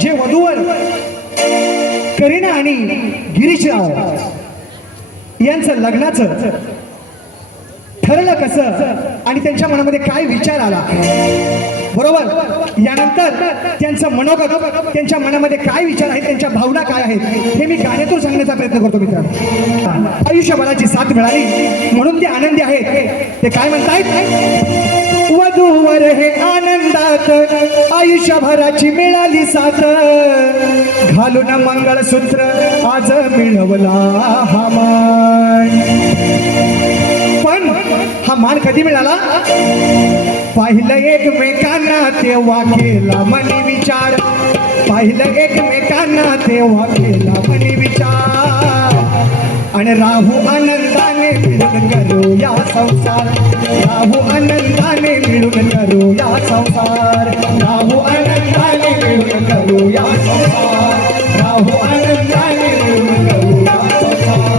जे वधूवर करीना आणि गिरीशराव यांचं लग्नाचं ठरलं कसं आणि त्यांच्या मनामध्ये काय विचार आला, बरोबर. यानंतर त्यांचं मनोगत, त्यांच्या मनामध्ये काय विचार आहेत, त्यांच्या भावना काय आहेत हे मी गाण्यातून सांगण्याचा प्रयत्न करतो मित्रांनो. आयुष्यभराची साथ मिळाली म्हणून ते आनंदी आहेत. ते काय म्हणतायत, वधूवर हे आनंदात आयुष्यभराची मिळाली साथ, घालून मंगळसूत्र आज मिळवला हा मान. पण हा मान कधी मिळाला, पाहिलं एकमेकांना तेव्हा केला मनी विचार, पाहिलं एकमेकांना तेव्हा केला मनी विचार. आणि राहू आनंदाने मिळून करूया संसार, राहू आनंदाने मिळून करूया संसार, राहू आनंदाने मिळून करूया संसार, राहू आनंदाने मिळून करूया संसार.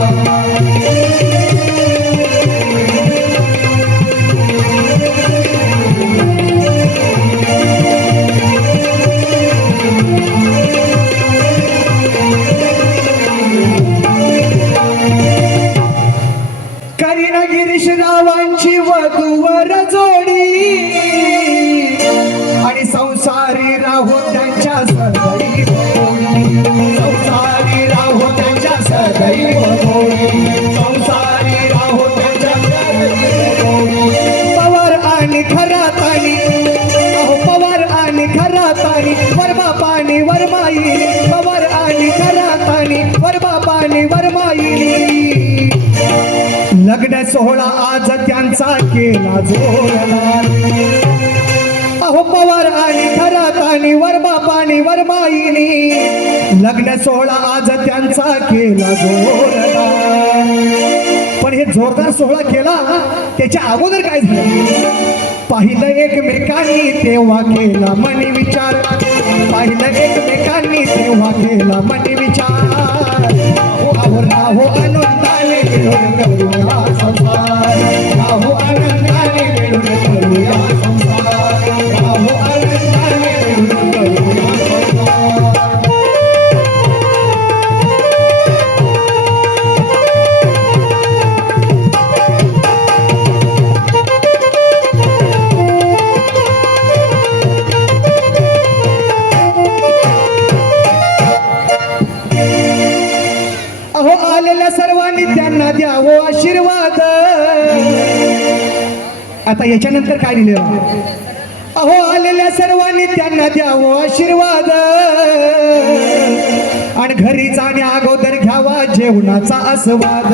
करीना गिरीशरावांची वधूवर जोडी आणि संसारी राहू त्यांच्या सदैव गोडी, संसारी राहू त्यांच्या सदैव गोडी, संसारी राहू त्यांच्या सदैव गोडी. पवार आणि खरातानी, अहो पवार आणि खरातानी, वर बापानी वर माईनी, पवार आणि खरातानी, वर बापानी वर माईनी. लग्न सोहळा आज त्यांचा केला जोरदार, अहो पवार आणि खरातानी, वर बापानी वर माईनी. लग्न सोहळा आज त्यांचा केला जोरदार. पण हे जोरदार सोहळा केला त्याच्या अगोदर काय झालं, पाहिलं एकमेकांनी तेव्हा केला मनी विचार, पाहिलं एकमेकांनी तेव्हा केला मनी विचार. अहो राहू आनंदाने मिळून करूया संसार, राहू आनंदाने मिळून करूया संसार, राहू आनंदाने मिळून करूया संसार. अहो आलेल्या सर्वांनी त्यांना द्यावं आशीर्वाद. आता याच्यानंतर काय लिहिलं, अहो आलेल्या सर्वांनी त्यांना द्यावं आशीर्वाद आणि घरी जाण्या अगोदर घ्यावा जेवणाचा आस्वाद.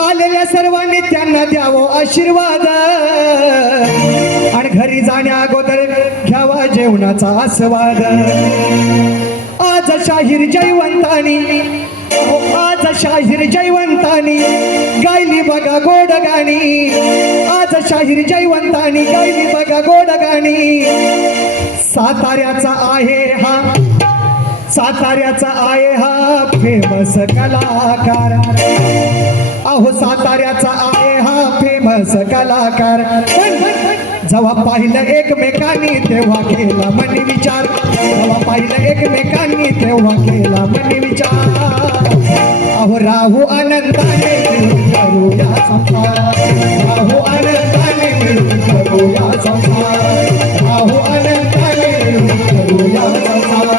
आलेल्या सर्वांनी त्यांना द्यावं आशीर्वाद आणि घरी जाण्या अगोदर घ्यावा जेवणाचा आस्वाद. आज शाहीर जयवंतानी, आज शाहीर जयवंतानी गायली बघा गोड गाणी, आज शाहीर जयवंतानी गायली बघा गोड गाणी. साताऱ्याचा आहे हा, साताऱ्याचा आहे हा फेमस कलाकार, अहो साताऱ्याचा आहे हा फेमस कलाकार. जेव्हा पाहिलं एकमेकांनी तेव्हा केला मनी विचार, जेव्हा पाहिलं एकमेकांनी तेव्हा केला मनी विचार. अहो राहू आनंदाने मिळून करूया संसार, राहू आनंदाने मिळून करूया संसार, राहू आनंदाने मिळून करूया संसार.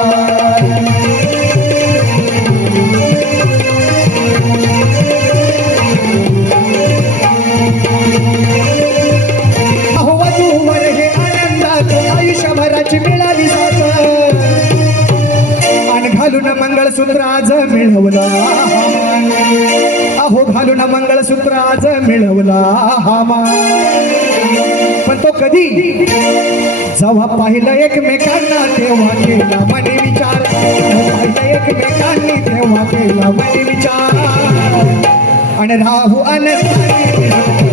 आयुष्यभराची मिळाली साथ आणि घालून मंगळसूत्र आज मिळवला, अहो घालून मंगळसूत्र आज मिळवला हा मान. पण तो कधी, जेव्हा पाहिलं एकमेकांना तेव्हा केला मनी विचार, पाहिलं एकमेकांनी तेव्हा केला मनी विचार. आणि राहू आनंदाने